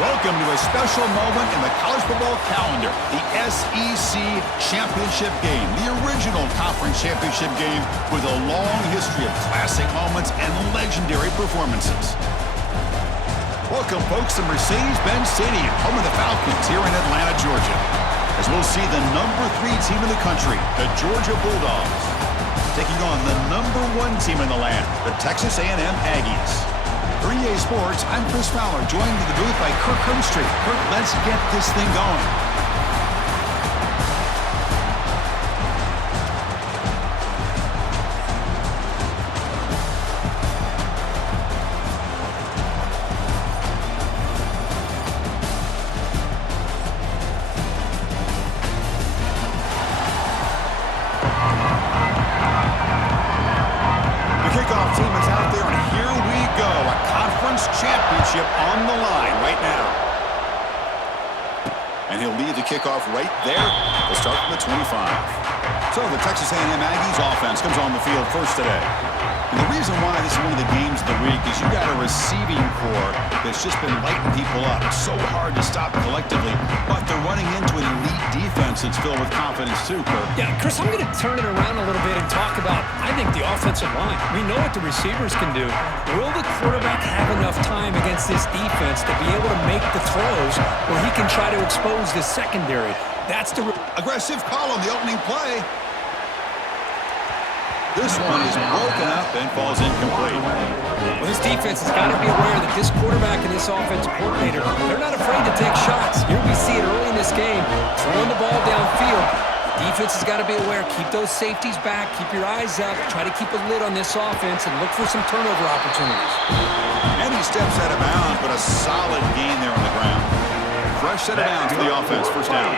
Welcome to a special moment in the college football calendar, the SEC Championship Game, the original conference championship game with a long history of classic moments and legendary performances. Welcome, folks, to Mercedes-Benz Stadium, home of the Falcons here in Atlanta, Georgia, as we'll see the number 3 team in the country, the Georgia Bulldogs, taking on the number 1 team in the land, the Texas A&M Aggies. For EA Sports, I'm Chris Fowler, joined in the booth by Kirk Herbstreit. Kirk, let's get this thing going. The kickoff team is out there, and here we go. A conference championship on the line right now. And he'll lead the kickoff right there. We'll start from the 25. So the Texas A&M Aggies offense comes on the field first today. And the reason why this is one of the games of the week is you got a receiving corps that's just been lighting people up. It's so hard to stop collectively, but they're running into an elite defense that's filled with confidence too, Kirk. Yeah, Chris, I'm going to turn it around a little bit and talk about, I think, the offensive line. We know what the receivers can do. Will the quarterback have enough time against this defense to be able to make the throws where he can try to expose the secondary? That's the aggressive call on the opening play. This one is broken up and falls incomplete. Well, this defense has got to be aware that this quarterback and this offensive coordinator, they're not afraid to take shots. Here we see it early in this game, throwing the ball downfield. The defense has got to be aware. Keep those safeties back. Keep your eyes up. Try to keep a lid on this offense and look for some turnover opportunities. And he steps out of bounds, but a solid gain there on the ground. Fresh set of bounds for the offense. First down.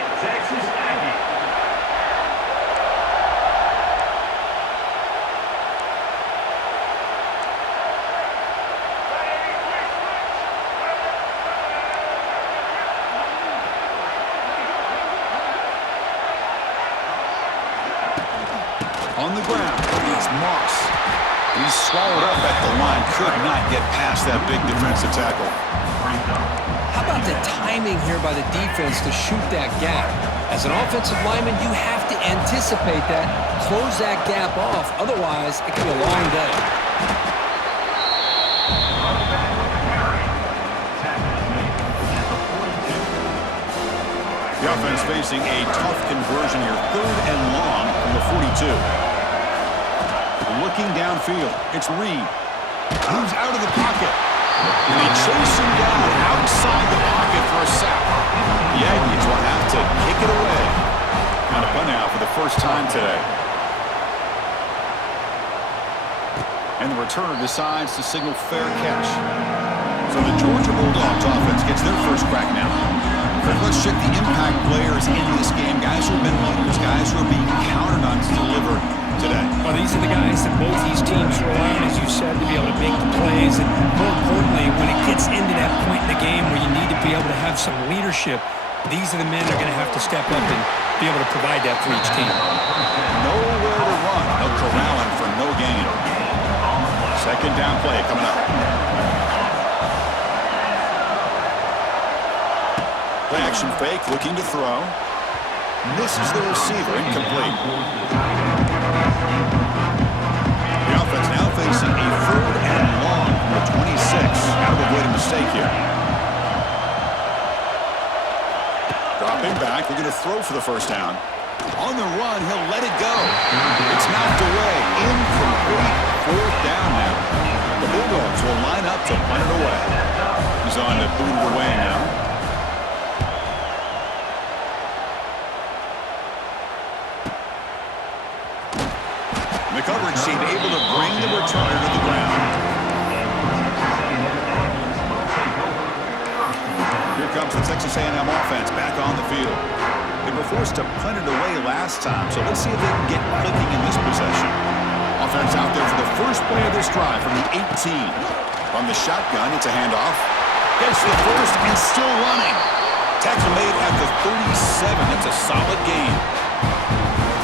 On the ground, it's Moss. He's swallowed up at the line. Could not get past that big defensive tackle. How about the timing here by the defense to shoot that gap? As an offensive lineman, you have to anticipate that, close that gap off. Otherwise, it can be a long day. The offense facing a tough conversion here. 3rd and long from the 42. Looking downfield, it's Reed. Moves out of the pocket. And they chase him down outside the pocket for a sack. The Aggies will have to kick it away. On a punt out for the first time today. And the returner decides to signal fair catch. So the Georgia Bulldogs offense gets their first crack now. Let's check the impact players in this game. Guys who have been leaders, guys who are being counted on to deliver today. Well, these are the guys that both these teams rely on, as you said, to be able to make the plays. And more importantly, when it gets into that point in the game where you need to be able to have some leadership, these are the men that are going to have to step up and be able to provide that for each team. Nowhere to run. They'll corral him for no gain. Second down play coming up. Action fake, looking to throw. Misses the receiver, incomplete. The offense now facing a 3rd and long from the 26. Got to avoid a mistake here. Dropping back, looking to throw for the first down. On the run, he'll let it go. It's knocked away, incomplete. 4th down now. The Bulldogs will line up to punt it away. He's on to boot it away now. The coverage team able to bring the returner to the ground. Texas A&M offense back on the field. They were forced to punt it away last time, so let's see if they can get clicking in this possession. Offense out there for the first play of this drive from the 18. From the shotgun, it's a handoff. Gets the first and still running. Tackle made at the 37. That's a solid gain.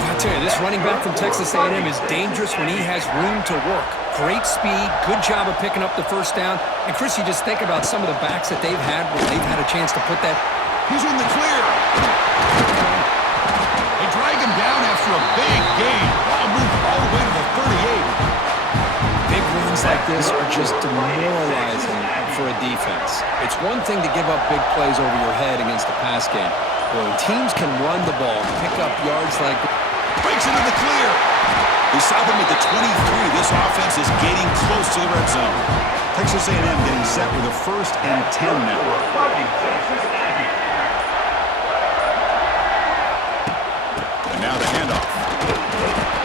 I tell you, this running back from Texas A&M is dangerous when he has room to work. Great speed, good job of picking up the first down. And Chris, you just think about some of the backs that they've had where they've had a chance to put that. He's in the clear. They drag him down after a big gain. Ball moved all the way to the 38. Big runs like this are just demoralizing for a defense. It's one thing to give up big plays over your head against the pass game. But when teams can run the ball, pick up yards like... Breaks into the clear. They stop him at the 23. This offense is getting close to the red zone. Texas A&M getting set with a 1st and 10 now. And now the handoff.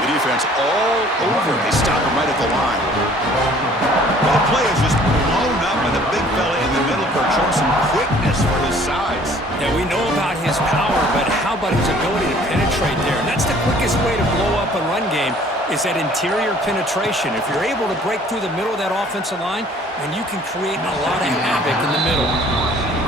The defense all over. They stop him right at the line. Well, the play is just blown up by the big fella in the middle, showing some quickness for his size. Yeah, we know about his power, but how about his ability to penetrate there? And that's the quickest way to blow up a run game is that interior penetration. If you're able to break through the middle of that offensive line, then you can create a lot of havoc in the middle.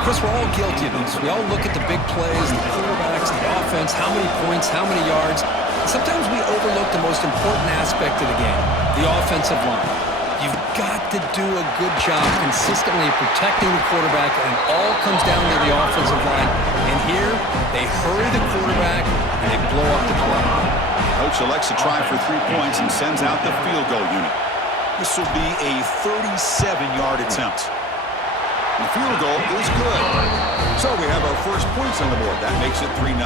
Chris, we're all guilty of this. We all look at the big plays, the quarterbacks, the offense, how many points, how many yards. And sometimes we overlook the most important aspect of the game, the offensive line. You've got to do a good job consistently protecting the quarterback, and it all comes down to the offensive line. And here, they hurry the quarterback, and they blow up the play. Coach elects to try for 3 points and sends out the field goal unit. This will be a 37-yard attempt. The field goal is good. So we have our first points on the board. That makes it 3-0.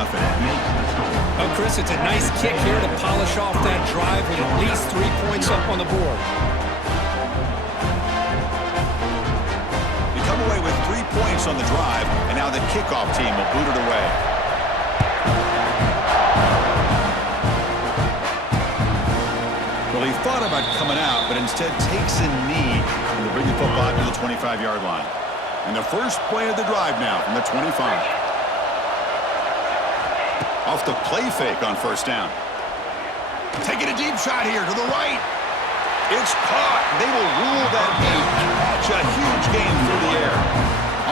Oh, Chris, it's a nice kick here to polish off that drive with at least 3 points up on the board. You come away with 3 points on the drive, and now the kickoff team will boot it away. Well, he thought about coming out, but instead takes a knee and to bring the football to the 25-yard line. And the first play of the drive now from the 25. Off the play fake on first down. Taking a deep shot here to the right. It's caught. They will rule that a catch, a huge gain through the air.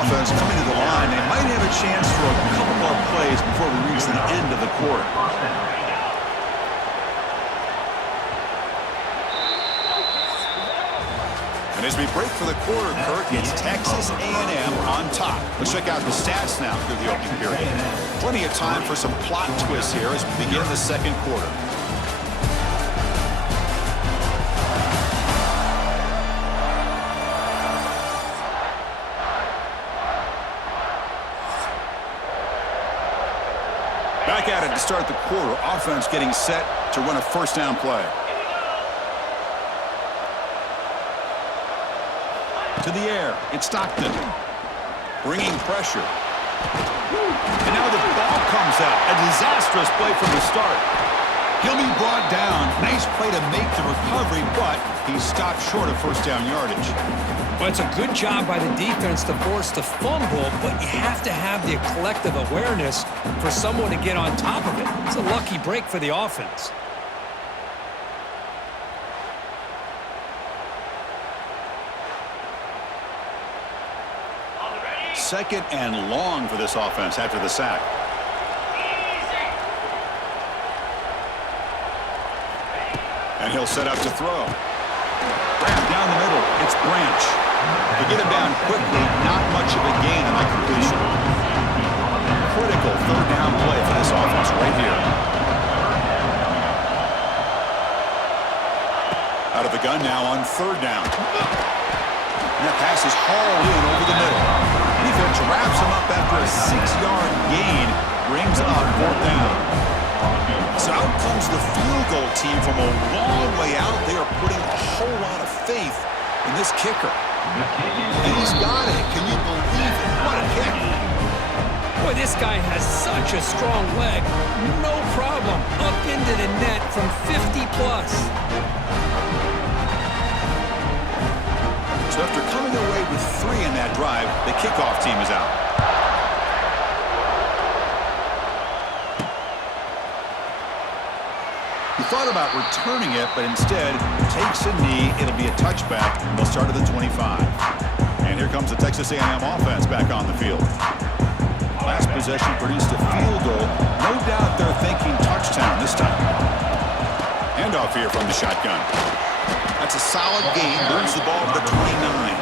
Offense coming to the line. They might have a chance for a couple more plays before we reach the end of the quarter. And as we break for the quarter, Kirk, it's Texas A&M on top. Let's check out the stats now through the opening period. Plenty of time for some plot twists here as we begin the second quarter. Back at it to start the quarter. Offense getting set to run a first down play. To the air, it's Stockton. Bringing pressure. And now the ball comes out. A disastrous play from the start. He'll be brought down. Nice play to make the recovery, but he stopped short of first down yardage. Well, it's a good job by the defense to force the fumble, but you have to have the collective awareness for someone to get on top of it. It's a lucky break for the offense. Second and long for this offense after the sack. And he'll set up to throw. Grab down the middle. It's Branch. To get him down quickly, not much of a gain on that completion. Critical third down play for this offense right here. Out of the gun now on third down. And that pass is hauled in over the middle. Defense wraps him up after a 6-yard gain. Brings up fourth down. So out comes the field goal team from a long way out. They are putting a whole lot of faith in this kicker. And he's got it. Can you believe it? What a kick. Boy, this guy has such a strong leg. No problem. Up into the net from 50 plus. So after coming away with 3 in that drive, the kickoff team is out. thought about returning it, but instead takes a knee. It'll be a touchback. They'll start at the 25. And here comes the Texas A&M offense back on the field. Last possession produced a field goal. No doubt they're thinking touchdown this time. Handoff here from the shotgun. That's a solid gain. Moves the ball to the 29.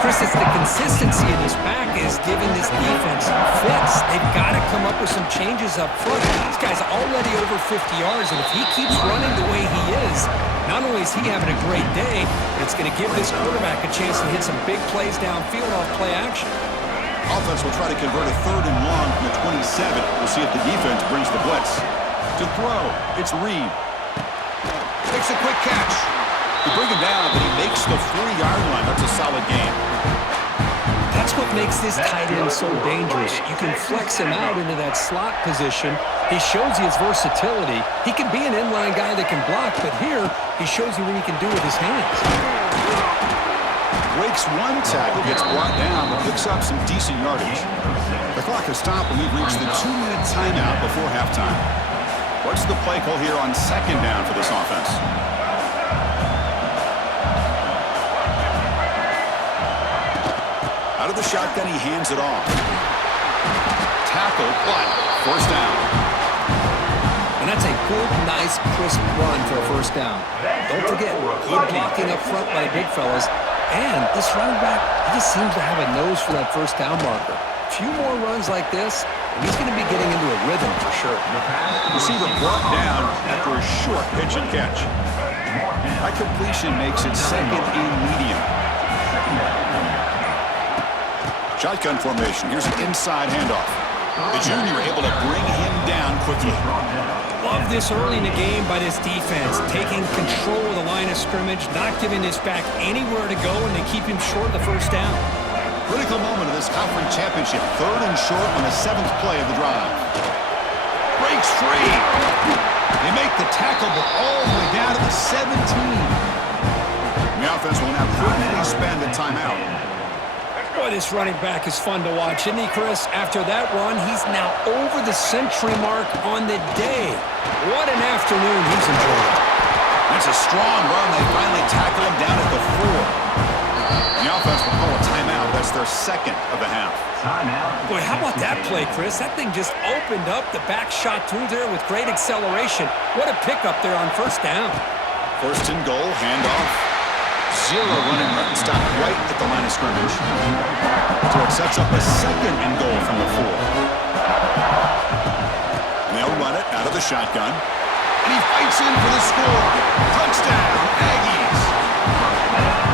Chris, it's the consistency in his back is giving this defense fits. They've got to come up with some changes up front. This guy's already over 50 yards, and if he keeps running the way he is, not only is he having a great day, but it's going to give this quarterback a chance to hit some big plays downfield off play action. Offense will try to convert a 3rd and long from the 27. We'll see if the defense brings the blitz. To throw, it's Reed. Takes a quick catch. They bring him down, but he makes the 3-yard line. That's a solid game. That's what makes this tight end so dangerous. You can flex him out into that slot position. He shows you his versatility. He can be an inline guy that can block, but here he shows you what he can do with his hands. Breaks one tackle, gets brought down, but picks up some decent yardage. The clock has stopped, and we've reached the 2-minute timeout before halftime. What's the play call here on 2nd down for this offense? Out of the shotgun, he hands it off. Tackle, but 1st down. And that's a good, nice, crisp run for a 1st down. Don't forget, good blocking up front by the big fellas. And this running back, he just seems to have a nose for that 1st down marker. A few more runs like this, and he's going to be getting into a rhythm for sure. Receiver brought down after a short pitch and catch. That completion makes it 2nd and medium. Shotgun formation. Here's an inside handoff. The junior able to bring him down quickly. Love this early in the game by this defense, taking control of the line of scrimmage, not giving this back anywhere to go, and they keep him short of the 1st down. Critical moment of this conference championship. 3rd and short on the 7th play of the drive. Breaks free. They make the tackle, but all the way down to the 17. And the offense will now quickly spend a timeout. Boy, this running back is fun to watch, isn't he, Chris? After that run, he's now over the century mark on the day. What an afternoon he's enjoying. That's a strong run. They finally tackle him down at the 4. The offense will call a timeout. That's their 2nd of the half. Boy, how about that play, Chris? That thing just opened up. The back shot through there with great acceleration. What a pickup there on 1st down. 1st and goal, handoff. 0 running run stop right at the line of scrimmage. So it sets up a 2nd and goal from the 4. And they'll run it out of the shotgun. And he fights in for the score. Touchdown, Aggies.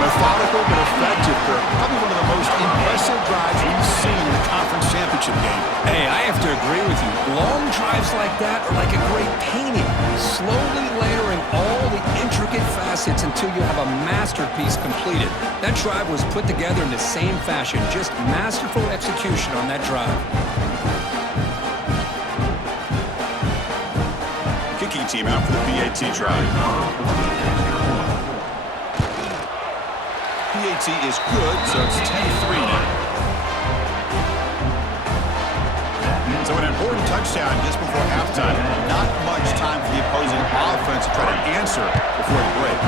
Methodical but effective, Kirk. Probably one of the most impressive drives we've seen in the conference championship game. Hey, I have to agree with you. Long drives like that are like a great painting. Slowly layering all the intricate facets until you have a masterpiece completed. That drive was put together in the same fashion. Just masterful execution on that drive. Kicking team out for the PAT drive. PAT is good, so it's 10-3 now. So an important touchdown just before halftime. Not much time for the opposing offense to try to answer before the break.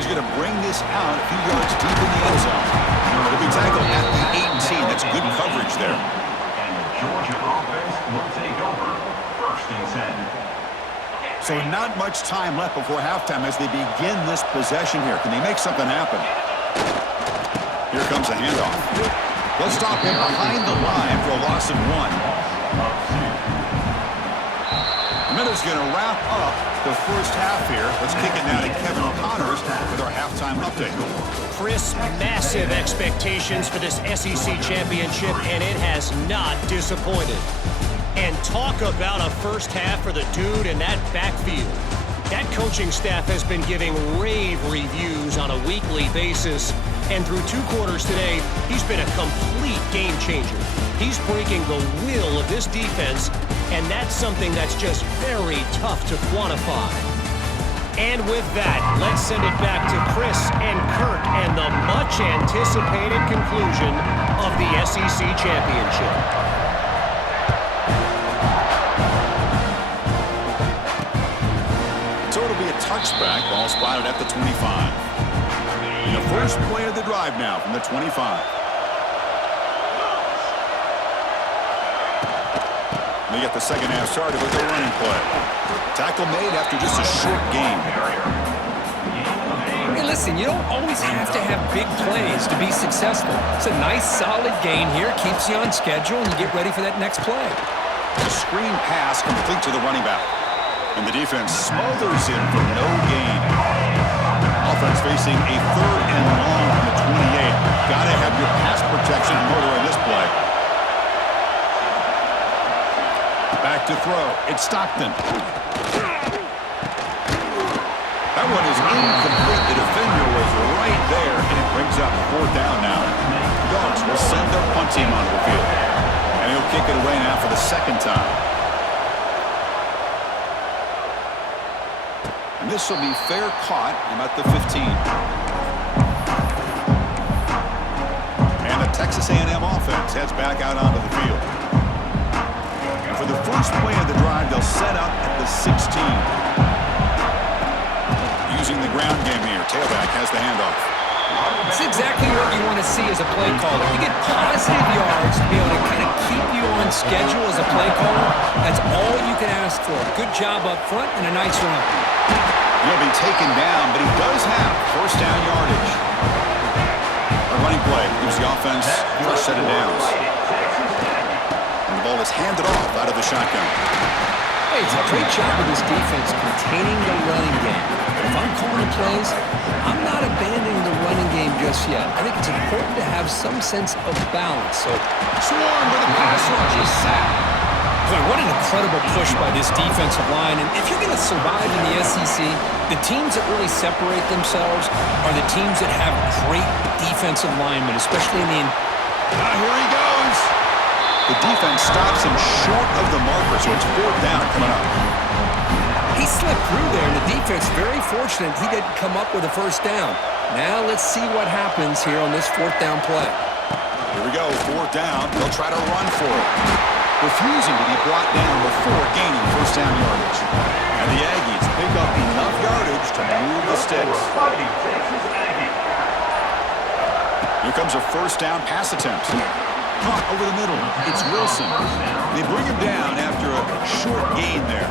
He's going to bring this out a few yards deep in the end zone. He'll be tackled at the 18. That's good coverage there. And the Georgia offense will take over 1st and 10. So not much time left before halftime as they begin this possession here. Can they make something happen? Here comes a handoff. They'll stop him behind the line for a loss of 1. And then it's going to wrap up the 1st half here. Let's kick it now to Kevin Connors with our halftime update. Chris, massive expectations for this SEC championship, and it has not disappointed. And talk about a 1st half for the dude in that backfield. That coaching staff has been giving rave reviews on a weekly basis. And through 2 quarters today, he's been a complete game changer. He's breaking the will of this defense, and that's something that's just very tough to quantify. And with that, let's send it back to Chris and Kirk and the much-anticipated conclusion of the SEC championship. touchback. Ball spotted at the 25. And the first play of the drive now from the 25. They get the second half started with a running play. Tackle made after just a short gain. Hey, listen, you don't always have to have big plays to be successful. It's a nice, solid gain here. Keeps you on schedule, and you get ready for that next play. A screen pass complete to the running back. And the defense smothers him for no gain. Offense facing a 3rd and long from the 28. Got to have your pass protection in order in this play. Back to throw. It's Stockton. That one is incomplete. The defender was right there, and it brings up 4th down now. Dogs will send their punt team onto the field. And he'll kick it away now for the 2nd time. And this will be fair caught about the 15. And the Texas A&M offense heads back out onto the field. For the first play of the drive, they'll set up at the 16. Using the ground game here. Tailback has the handoff. It's exactly what you want to see as a play caller. You get positive yards to be able to kind of keep you on schedule as a play caller. That's all you can ask for. Good job up front and a nice run. He'll be taken down, but he does have 1st down yardage. A running play gives the offense first set of downs. The ball is handed off out of the shotgun. Hey, it's a great job of this defense containing the running game. But if I'm calling the plays, I'm not abandoning the running game just yet. I think it's important to have some sense of balance. So, Swarm with a pass rush is sacked. boy, what an incredible push by this defensive line. And if you're going to survive in the SEC, the teams that really separate themselves are the teams that have great defensive linemen, especially in the... Here he goes. The defense stops him short of the marker, so it's 4th down coming up. He slipped through there, and the defense very fortunate he didn't come up with a 1st down. Now let's see what happens here on this 4th down play. Here we go, 4th down. They'll try to run for it. Refusing to be brought down before gaining 1st down yardage. And the Aggies pick up enough yardage to move the sticks. Here comes a 1st down pass attempt. Caught over the middle. It's Wilson. They bring him down after a short gain there.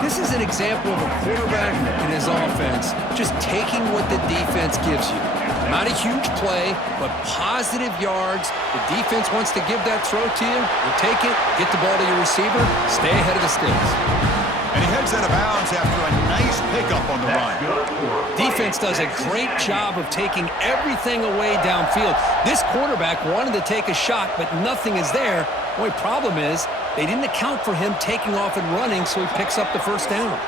This is an example of a quarterback and his offense just taking what the defense gives you. Not a huge play, but positive yards. The defense wants to give that throw to you. You take it, get the ball to your receiver, stay ahead of the sticks. And he heads out of bounds after a nice pickup on the run. Defense does a great job of taking everything away downfield. This quarterback wanted to take a shot, but nothing is there. The only problem is they didn't account for him taking off and running, so he picks up the 1st down.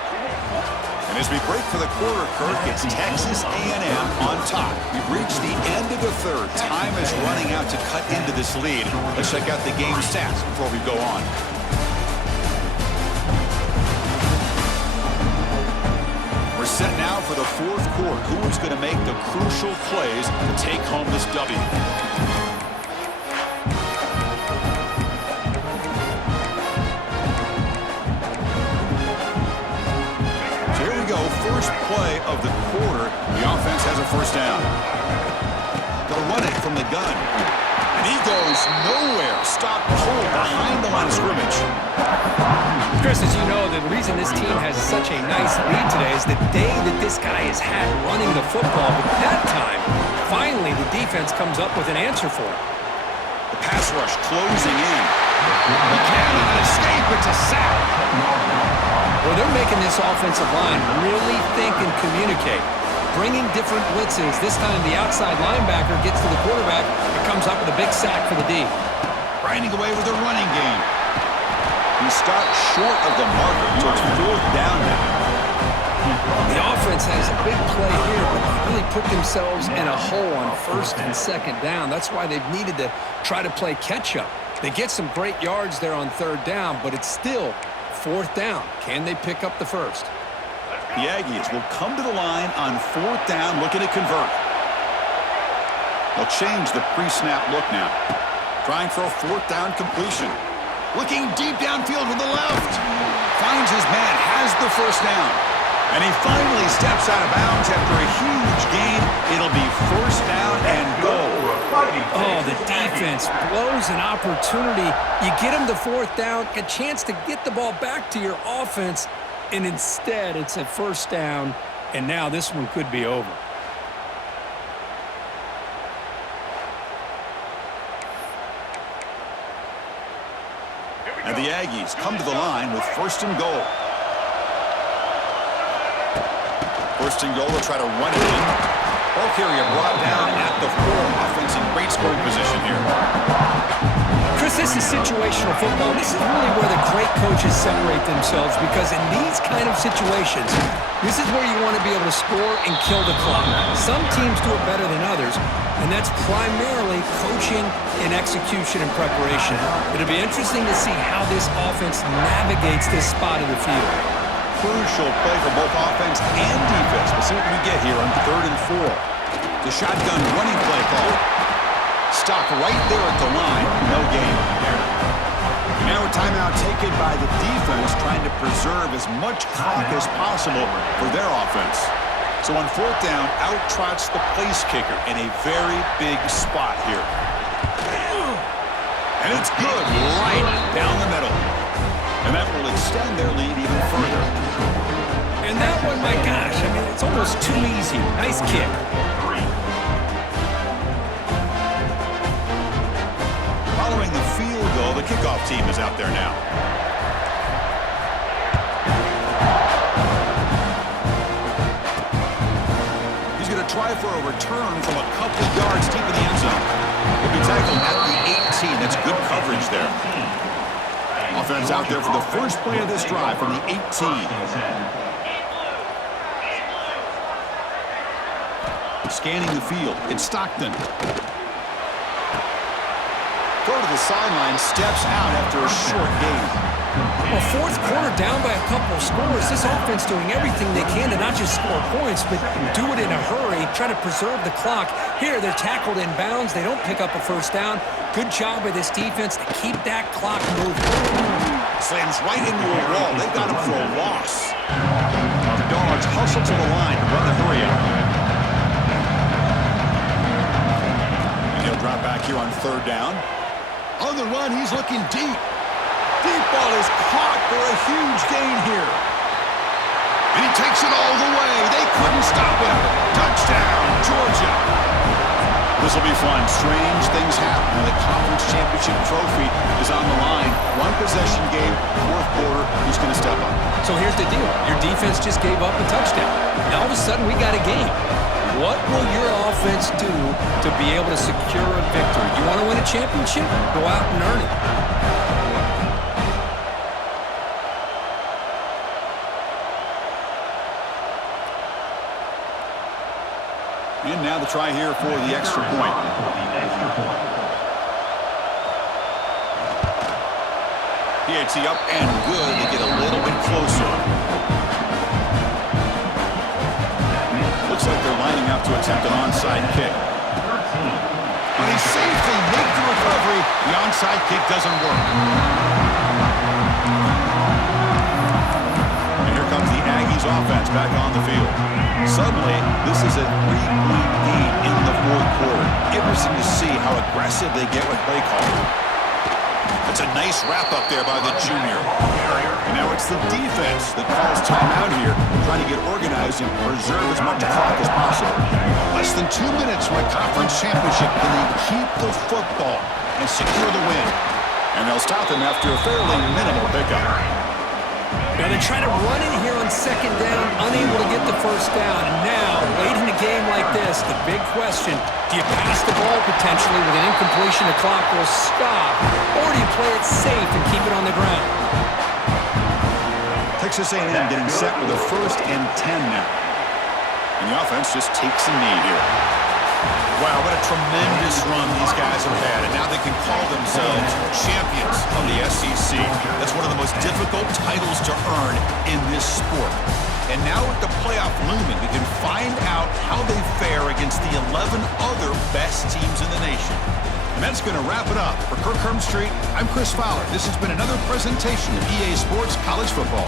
And as we break for the quarter, Kirk, it's Texas A&M on top. We've reached the end of the 3rd. Time is running out to cut into this lead. Let's check out the game stats before we go on. We're set now for the 4th quarter. Who is going to make the crucial plays to take home this W? So here we go. First play of the quarter. The offense has a 1st down. They'll run it from the gun. And he goes nowhere. Stop cold behind the line of scrimmage. Chris, as you know, the reason this team has such a nice lead today is the day that this guy has had running the football. But that time, finally, the defense comes up with an answer for it. The pass rush closing in. He cannot escape. It's a sack. Well, they're making this offensive line really think and communicate. Bringing different blitzes. This time, the outside linebacker gets to the quarterback and comes up with a big sack for the D. Grinding away with a running game. He stopped short of the marker, so it's 4th down now. The offense has a big play here, but they really put themselves in a hole on 1st and 2nd down. That's why they've needed to try to play catch-up. They get some great yards there on 3rd down, but it's still 4th down. Can they pick up the 1st? The Aggies will come to the line on 4th down, looking to convert. They'll change the pre-snap look now. Trying for a 4th down completion. Looking deep downfield with the left. Finds his man, has the 1st down. And he finally steps out of bounds after a huge gain. It'll be first down and goal. Oh, the defense blows an opportunity. You get them the fourth down, a chance to get the ball back to your offense, and instead it's a first down, and now this one could be over. And the Aggies come to the line with first and goal. First and goal, they'll try to run it in. Ball carrier brought down at the 4. Offense in great scoring position here. Chris, this is situational football. This is really where the great coaches separate themselves, because in these kind of situations, this is where you want to be able to score and kill the clock. Some teams do it better than others, and that's primarily coaching and execution and preparation. It'll be interesting to see how this offense navigates this spot of the field. Crucial play for both offense and defense. We'll see what we get here on 3rd and 4. The shotgun running play call. Stopped right there at the line. No gain. And now a timeout taken by the defense, trying to preserve as much clock as possible for their offense. So on 4th down, out trots the place kicker in a very big spot here. And it's good right down the middle. And that will extend their lead even further. And that one, my gosh, I mean, it's almost too easy. Nice kick. Following the field goal, the kickoff team is out there now. He's going to try for a return from a couple yards deep in the end zone. He'll be tackled at the 18. That's good coverage there. Offense out there for the first play of this drive from the 18. Scanning the field, it's Stockton. Go to the sideline, steps out after a short gain. Well, 4th quarter down by a couple of scores. This offense doing everything they can to not just score points, but do it in a hurry, try to preserve the clock. Here, they're tackled in bounds. They don't pick up a first down. Good job by this defense to keep that clock moving. Slams right into a wall. They got him for a loss. The Dogs hustle to the line to run the hurry up. And he'll drop back here on 3rd down. On the run, he's looking deep. Deep ball is caught for a huge gain here. And he takes it all the way. They couldn't stop him. Touchdown, Georgia. This will be fun. Strange things happen when the conference championship trophy is on the line. One possession game, 4th quarter, who's going to step up? So here's the deal. Your defense just gave up a touchdown. Now all of a sudden we got a game. What will your offense do to be able to secure a victory? You want to win a championship? Go out and earn it. And now the try here for the extra point. PAT up and good. They get a little bit closer. Looks like they're lining up to attempt an onside kick. And he safely makes the recovery. The onside kick doesn't work. And here comes the Aggies offense back on the field. Suddenly, this is a 3-point game in the 4th quarter. Interesting to see how aggressive they get with play calling. That's a nice wrap up there by the junior. And now it's the defense that calls timeout here, trying to get organized and preserve as much clock as possible. Less than 2 minutes from a conference championship. Can they keep the football and secure the win? And they'll stop them after a fairly minimal pickup. Now they try to run in here on 2nd down, unable to get the first down. And now, late in a game like this, the big question, do you pass the ball potentially with an incompletion? The clock will stop. Or do you play it safe and keep it on the ground? Texas A&M getting set with a 1st and 10 now. And the offense just takes a knee here. Wow, what a tremendous run these guys have had. And now they can call themselves champions of the SEC. That's one of the most difficult titles to earn in this sport. And now with the playoff looming, we can find out how they fare against the 11 other best teams in the nation. And that's going to wrap it up. For Kirk Street, I'm Chris Fowler. This has been another presentation of EA Sports College Football.